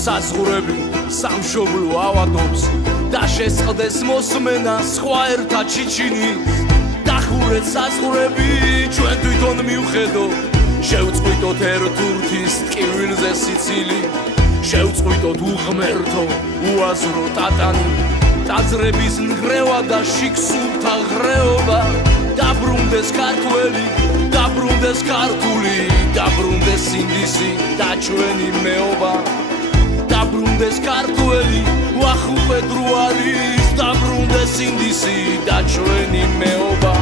საზღურები სამშობლო ავადობს და შესყდეს მოსმენა სხვა ერთად ჩიჩინის დახურეთ საზღურები ჩვენ თვითონ მივხედო შევწყვიტოთ ერთურთის ტკივილზე სიცილი შევწყვიტოთ უღმერთო უაზრო ტატანი ტაძრების ნგრევა და შიქსულთა ღრეობა დაბრუნდეს ქართველი დაბრუნდეს ქართული დაბრუნდეს ინდისი და ჩვენი მეობა დაბრუნდეს ქართველი ვახ უკვე დრო არის დაბრუნდეს ინდისი და ჩვენი მეობა